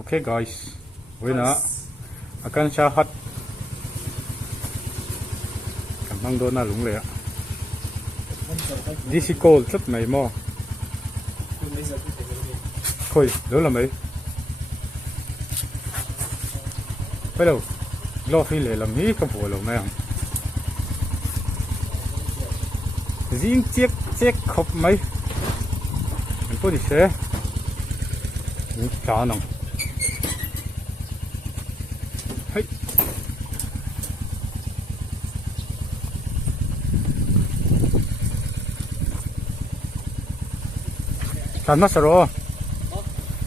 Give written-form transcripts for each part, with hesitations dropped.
Okay guys, we're na Akaansha Haat mang đô na Lunglei. This is cold rất mấy mò. Thôi, đó là mấy. Bây giờ lo phi lệ làm gì không phù hợp mấy. Riêng chiếc khóc mấy. Mình có đi xe. Chả nồng. Hey. 잘 맞서로.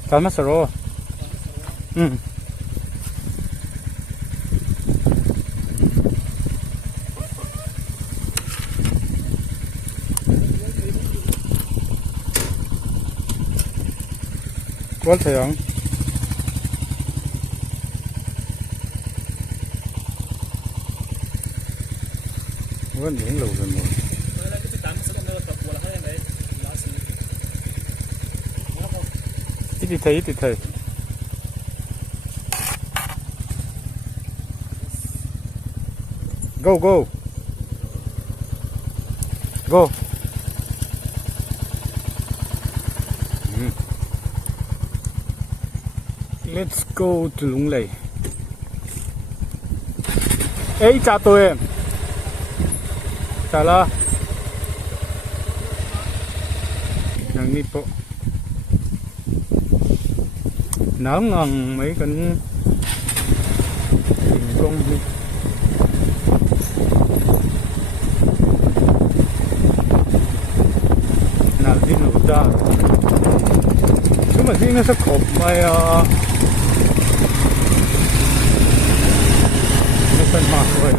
잘 맞서로. 응. quán thèm quán những lầu rồi mà ít thấy go let's go to Lunglei. Ê, chào tụi em. Chào là nhang đi bộ náo ngon mấy con công đi nào đi nổ ra chúng mà riêng nó sẽ khổ mày nó sân mạc rồi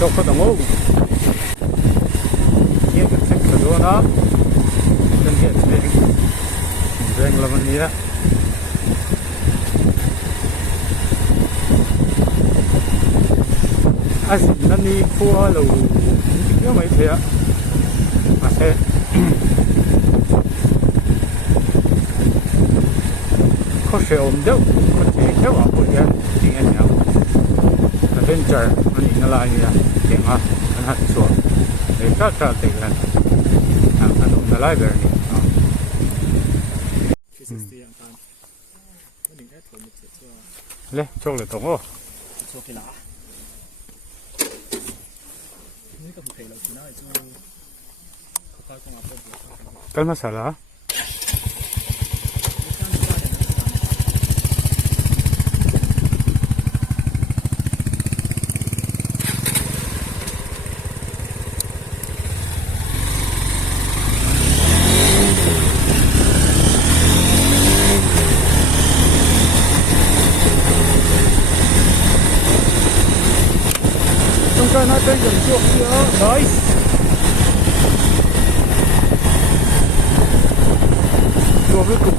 đâu có đồng ốc hiện cái sách của nó đó chân hiện đây là vấn đề nó đi phua lù nếu mấy thế mà thế có thể ổn đâu có thể kéo vào của em thì anh nhớ adventure anh nhìn nó lại như là tiếng ha anh hạt xuống để các trò tình là anh nó lại về lên cho lại tổng không cái masala cái nó tới dần chuột nữa đấy chuột với cục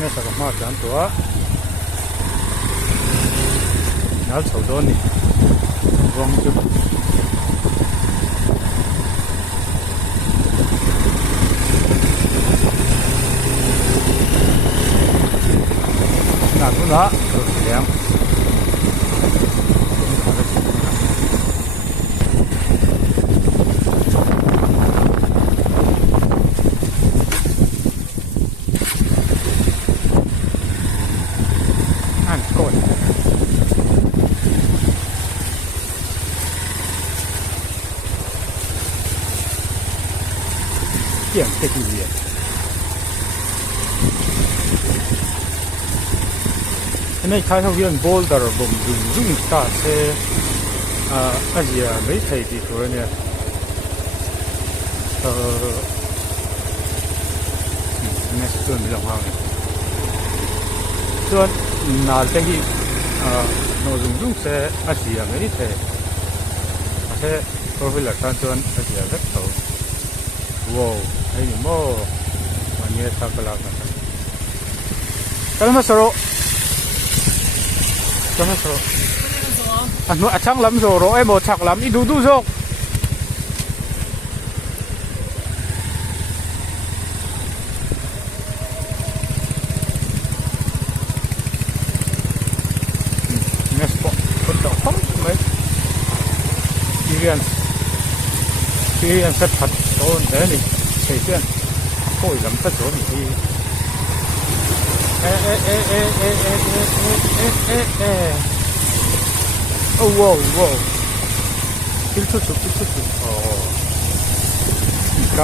nghe sao mà chán tuổi nhớ sầu đó nè vong chứ cũng đó đẹp ăn cồn kiểm cái gì vậy này khai thác viên boulder bom dung ta sẽ Asia mấy thầy thì thôi nè nghe tuần bị lòng hàng này tuần nào đây nó dung sẽ Asia mấy thầy sẽ có phải là con tuần Asia rất tốt wow hay mô mà nghe sao cái nào kalma soro kalma soro anu achang lam soro em mo chak lam I du du jok Hian rất thật tốt thế này thấy chưa khôi lắm tất số này oh wow wow kil chút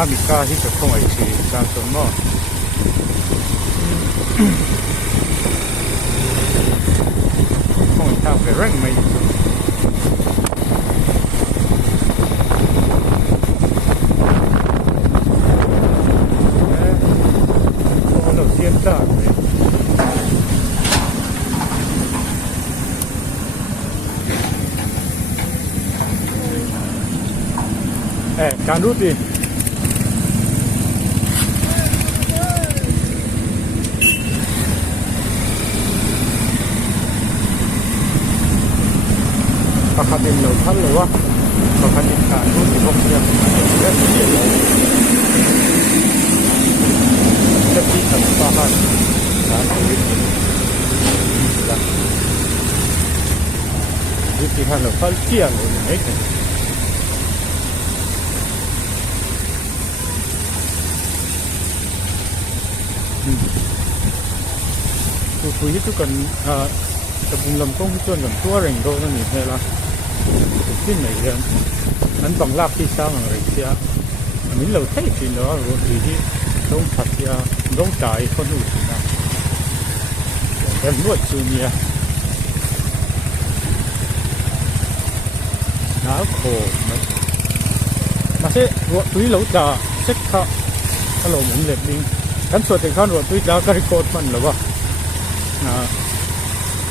mika hi sẽ không ai chỉ sang số nó không thao cái răng mày Can rút đi Pakhatin lâu thân lâu á Pakhatin can rút thì không xem rất nhiều rất ít thật xa hơn rất ít hơn là phân chia rồi đấy Kui itu kan sebelum lempung itu kan tua ring do ni hela. Tin này là anh bằng lạp đi sao mà rồi kia. Mình lâu thấy chuyện đó rồi thì đông thật kia đông trái con nuôi na. Em nuôi chuyện gì à? Não khổ mà sẽ ruột túi lâu trà xếp khá cái lỗ mũi lệch đi. Kan suốt thì kan ruột túi trà cái cột mình là ba.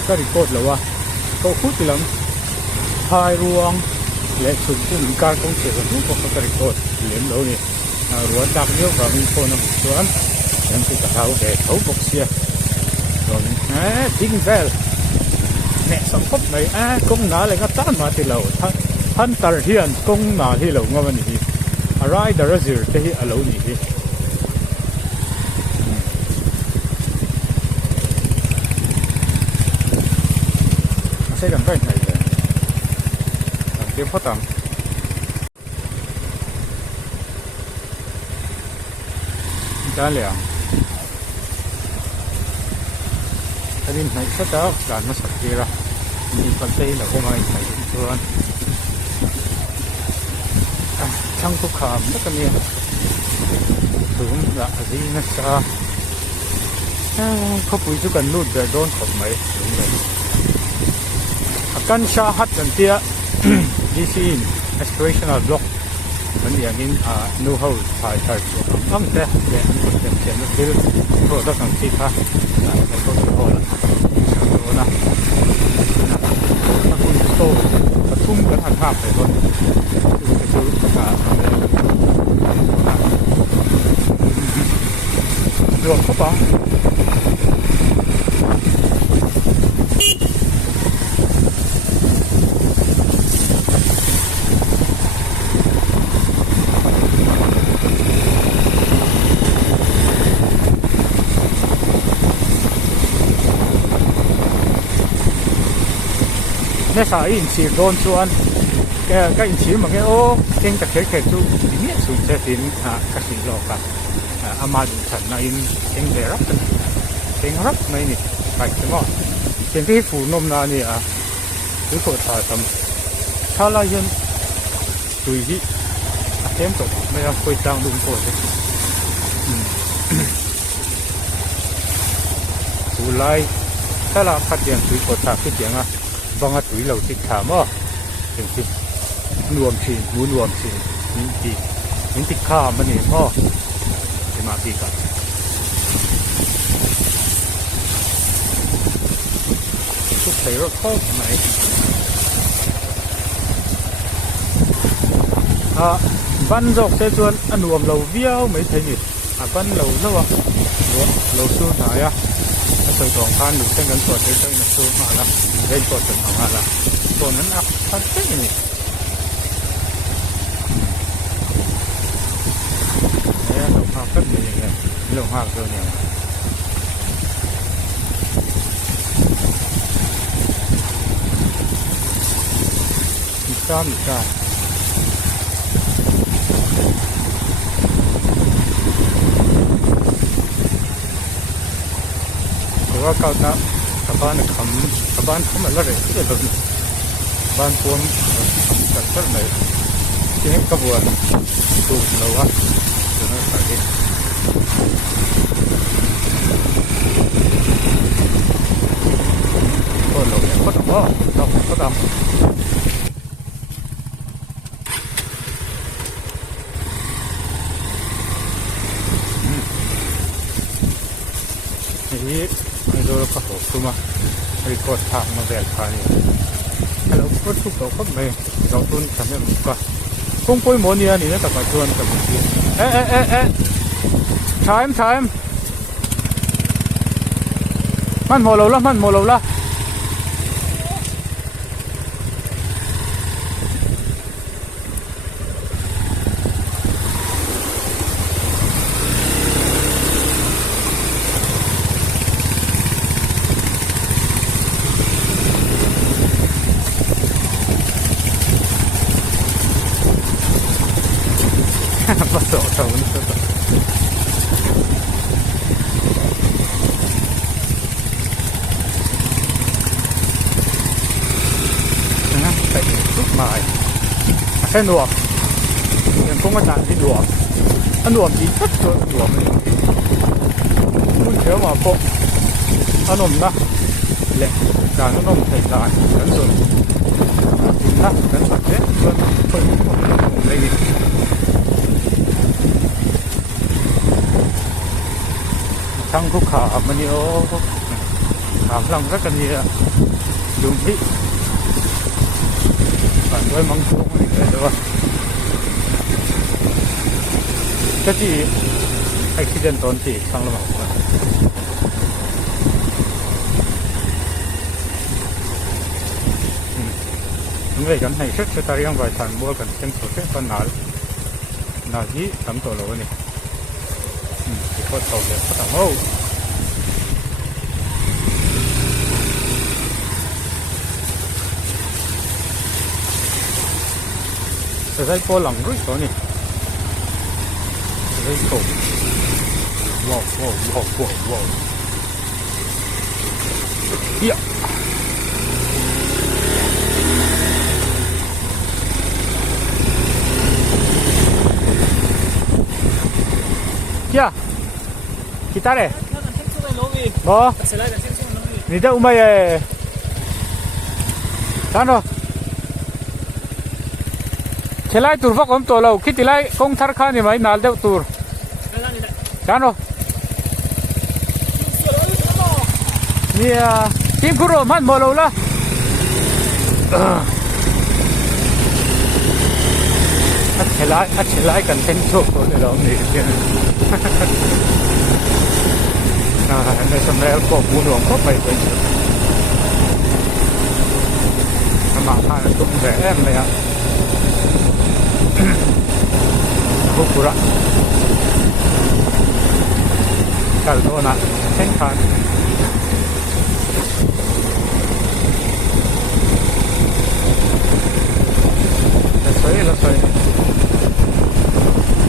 Cái cột là wa câu phút thì lắm hai ruộng lệ sụn cái mình can công sự cũng có cái cột liếm đâu nè ruộng đặc nhiều và mình phun nó ruộng em thì cả tháo để thấu bọc xe rồi chính về nè sống khóc này công ná lại cái tán mà thì lâu thân tar hian công ná thì lâu ngon này rai đã rồi thì ở lâu này sẽ làm cái này làm kiếm phát tăng giá lẻ cái này sẽ đó là nó sạch kia ra nhìn phần tây là hôm nay này cũng chưa ăn trong thuốc khám rất là nhiều đúng là gì nó xa khawpui chú cần luôn về đón khẩu mấy đúng rồi Akaansha Haat and here this is aspirational block when we are in new house Thai there the fill product and see ha I go to hall so naคุณโตกระทุ่มกันหันหักไปก่อนดูรวมเข้าไปcái sợi in chỉ đôn chuan cái in chỉ mà cái ô cái đặc biệt cái chú nhẹ xuống xe tin cái gì lo cả ama thật là in cái để rắp mấy nè phải cái ngọn cái cái phủ nôm na nè cái cổ thả tầm thà là dân tùy gì thêm tục mấy ông quay trang đúng cổ đấy tùy lại thà là phát triển tùy cổ thả cái tiếng bằng cái túi lẩu thịt thả mà thì nuông xì muốn nuông xì những thịt khá mà nè mà thì mà gì cả chút thấy rất khó này văn dọc xe chuan ăn nuông lẩu viêu mấy thấy nhỉ văn lẩu đâu à lẩu xương thải tôi còn phan được cái ngân tuột cái nó xuống mà là cái tuột từng mà là tuột nó áp phát thế này đấy lồng hoa rất nhiều này lồng hoa rồi nhiều saoว่าเก่านะชาวบ้านเขามาละเลยที่เราบ้านพวงทำกันสักหน่อยที่ให้กระบวนดูเราว่าจะน่าสนใจก็เราเนี่ยก็ต้องว่าเราก็ต้องนี่ไม่รู้ก็หกตัวมารีคอร์ดทางมาแบบนี้ถ้าเราพูดทุกตัวก็ไม่เราตุนทำให้มันก็คงป่วยหมดเนี่ยนี่นะแต่ก็ชวนกับมันtimeมันโมโลละpasok tahun ituนะใส่ทุกไม้แค่หนวกยังคงมาจานที่หนวกอันหนวกดีชัดตัวหนวกเลยคุณเชื่อว่าพวกขนมนะเละการขนมใส่จานกันส่วนนะกันสักเล็กส่วนคนเลยทั้งทุกขามันนี่โอ้ขามลังรักกันนี่อะยุงที่ปั่นด้วยมังคุดอะไรด้วยว่าจะจีไอ้ขี้เดินตอนจีทั้งละมั้งไม่กันให้เช็ดตาเรียงไว้ทันบัวกันเช่นตัวเช่นปัญหาหน้าที่ทำตัวเราเนี่ยที่เขาโตเลยเขาต้องโอ้จะได้โปรหลังรุ่ยตัวนี้จะได้โตว้าวเฮีย야, 기다려. 뭐? 니들 우마에. 자노. 첼라이 тур박 엄토라우 키티라이 공타르카니 마이 날데 tur. 자노. 니야, 팀쿠로 만 몰라올라. 첼라이 컨텐츠 거를 넣네.ในสมัยก็หมูหลวงก็ไปเป็นมาผ่านตรงแหวนเลยอ่ะกุกุระกัลโดนะเช่นกันละสวย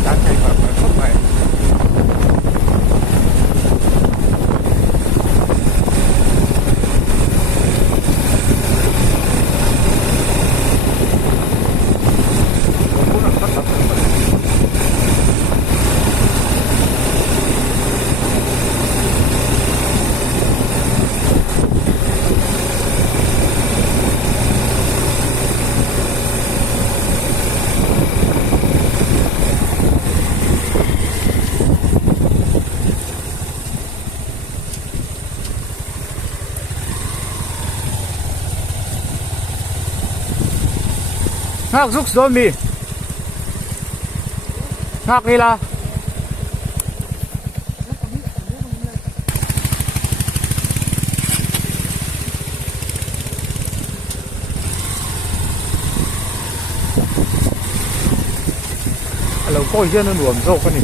การใช้แบบเข้าไปngạc rút rồi mi ngạc đi là coi hian nó nuông rau cái này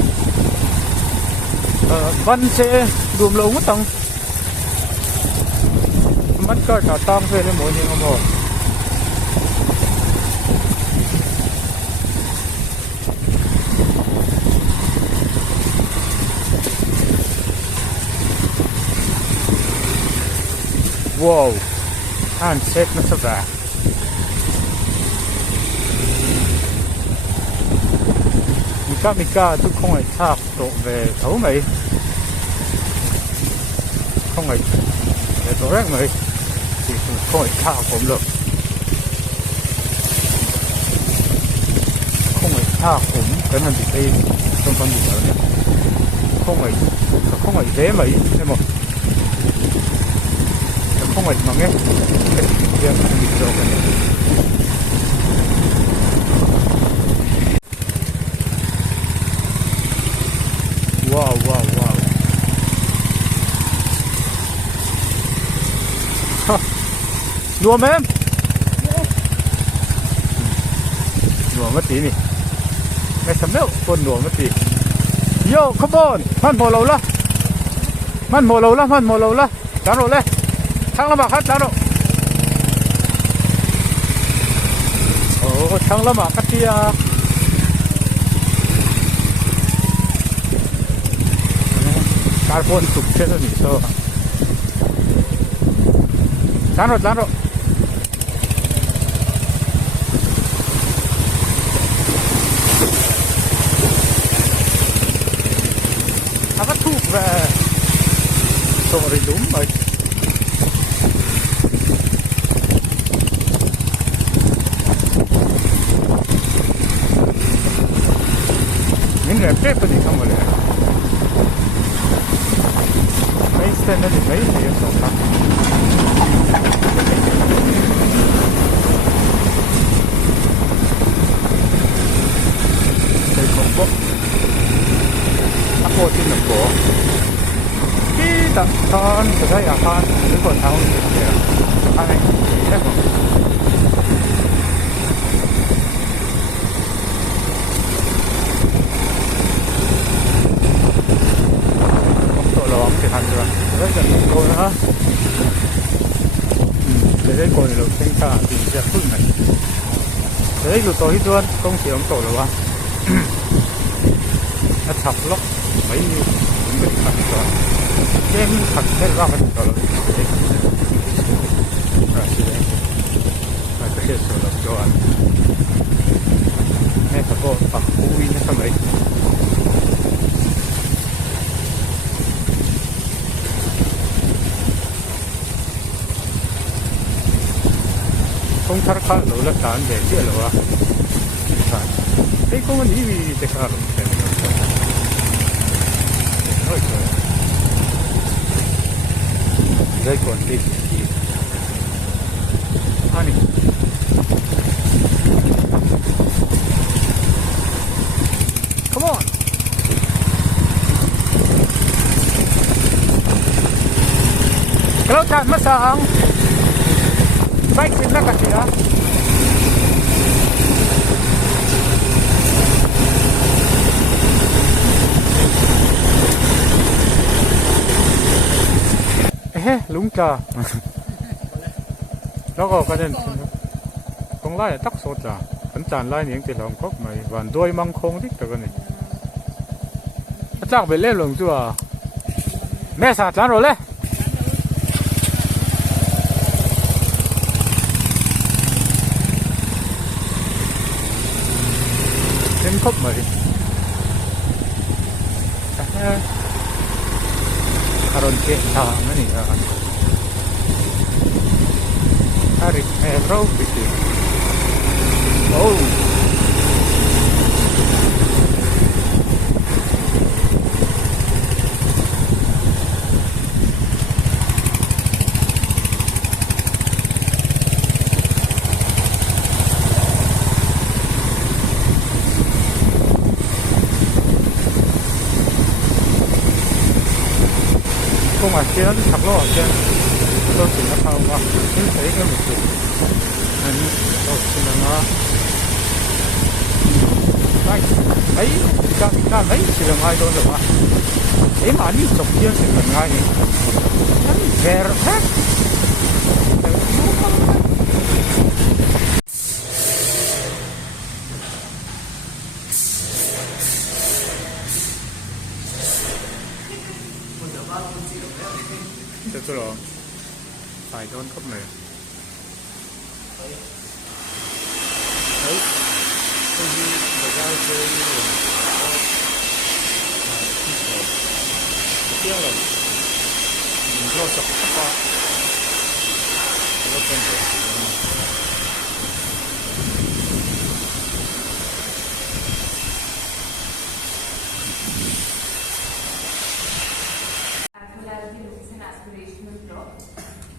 văn sẽ nuông lâu mất tăng mất cả cả tăng về lên mỗi những ông wow han xếp nó sắp ra Mika tôi không phải tháp độ về thấu mày không phải để tổ rác mày thì không phải tháp cũng được không phải tháp cũng cái này thì đây trong con gì nữa không phải dễ mày thấy không không phải mà nghe cái bị rồi cái này wow nuông em nuông mất tí nè mày sắm đâu con nuông mất tí yo come on man mồ lầu la đá rồi lên thằng lắm à đá rồi thằng lắm à kia carbon sụp trên nó nỉ sơ dán rồi bắt thụp về rồi đúng rồi những rẹp rép cái gì không phải mấy xe nó thì mấy thì không phải đây không có cô tin được của cái đặc con sẽ thấy con những con tháo anh này thế không tổ lò thì thành rồi rất là nhiều cô nữa để đây cô này đầu tiên cả thì sẽ phun này để đây tôi hít luôn không chỉ ông tổ lò nó chọc lóc mấy cái thật rồi game thật thế ra hết rồi phải cái hết rồi cho anh nghe thật cô bạc cúi nó sao vậy không thắt khá lỗ là cán để chia lỗ à cái con này vì để khá lỗ đây còn đi honey come on kalau tak masang baik sila kasi ah Lunglei nó có cái này con lai tắc sốt là vẫn tràn lai những cái lòng cốc mày vẫn đuôi măng không thích được cái này chắc phải lên lồng chưa mẹ sạt chán rồi lên trên cốc mày karon ke tama ni tarik aero gitu oh mà kia nó thật lo kia tôi chỉ nó không qua cứ thấy cái một chút anh tôi chỉ là nó ấy ta lấy chỉ là ngay thôi rồi mà thế mà đi chụp kia thì là ngay này nó về rồi khác 됐어 phải đón cấp này đấy tôi đi vào ra chơi tiếc rồi mình lo sập qua nó không được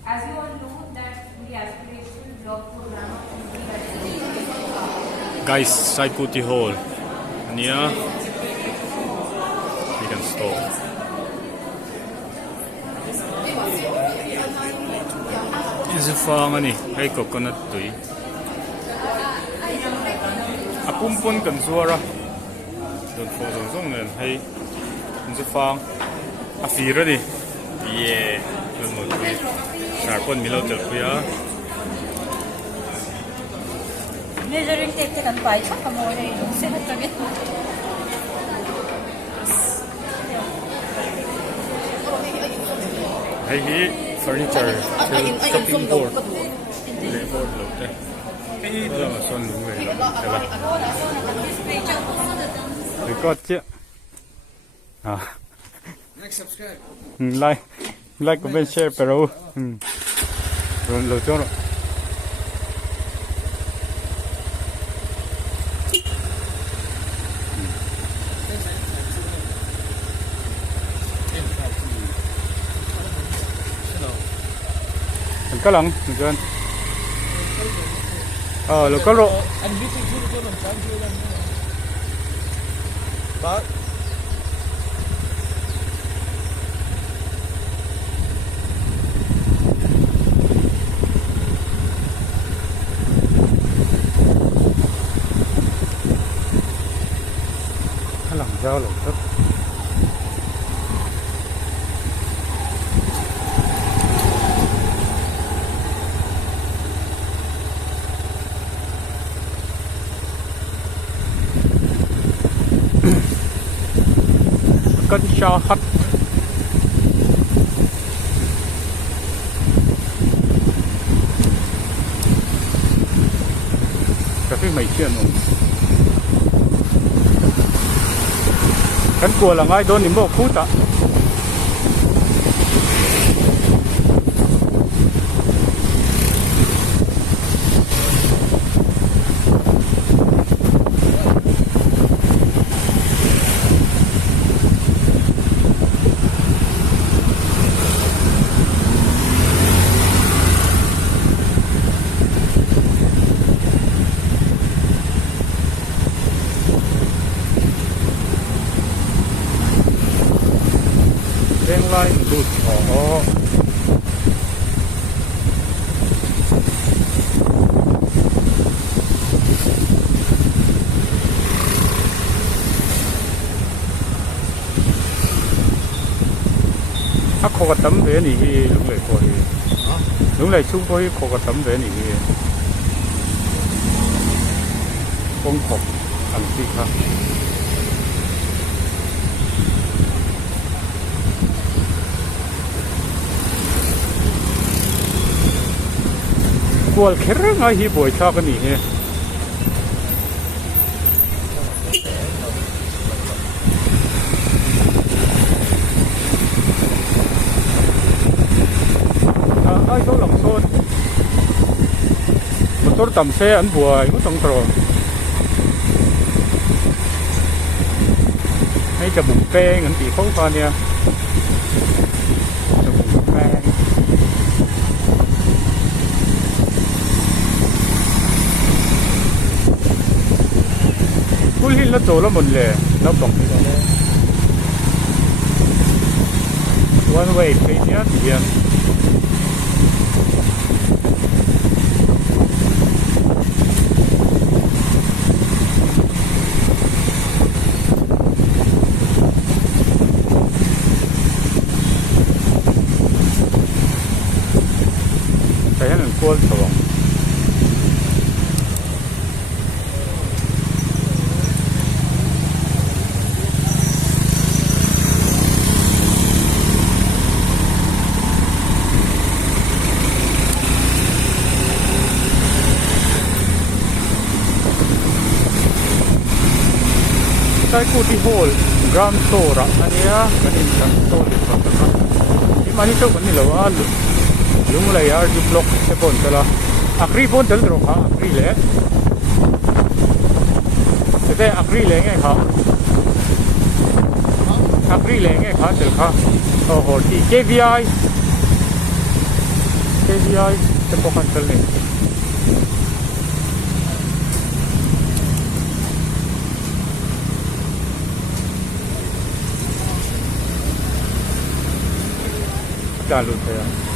As you all know that the aspirational job program guys, side booty hole near we can stop. Is a farm ani hay coconut tree. A pumpun kan suara. Don't for song and hay is a farm. A fear ni. Yeah, good morning. Sarpon Milo Telpia. Measuring tape kan pai chắc cả mồi này sẽ hết rồi biết. Hey, furniture, chopping board. Board look there. Hey, đó là son đúng rồi. Thế là. Record chứ. À. Like, subscribe. Like, comment, share, pero. Rồi lâu cho rồi. Cái lằng, được chưa? Là có rộ. But Cái lằng dao lồng thấp. Akaansha Haat. Cà phê mấy chuyện rồi. Cái cua là ngay đó niệm bộ phút ạ. Lunglei lụt 코가 땀 되니 Lunglei 거기 Lunglei 충분히 코가 땀 되니 꽁콕 안티카 Kual kere ngai hi boy cha ka ni he ai số lòng son motor tam xe an buai mo tong tro hay cha bung pe ngan ti khong pa nia cha bung pe Kulhin na to la mon le no tong one way train ya hian kual thawang sai ku ti hol gram tora ania kanin gram to le pa ti mani to kan ni lawa lunglei ar di block se pon tala akri pon dal ro kha akri le se akri le nge kha akri le nge kha tel kha ho ti kvi se po kan tel le चालू थे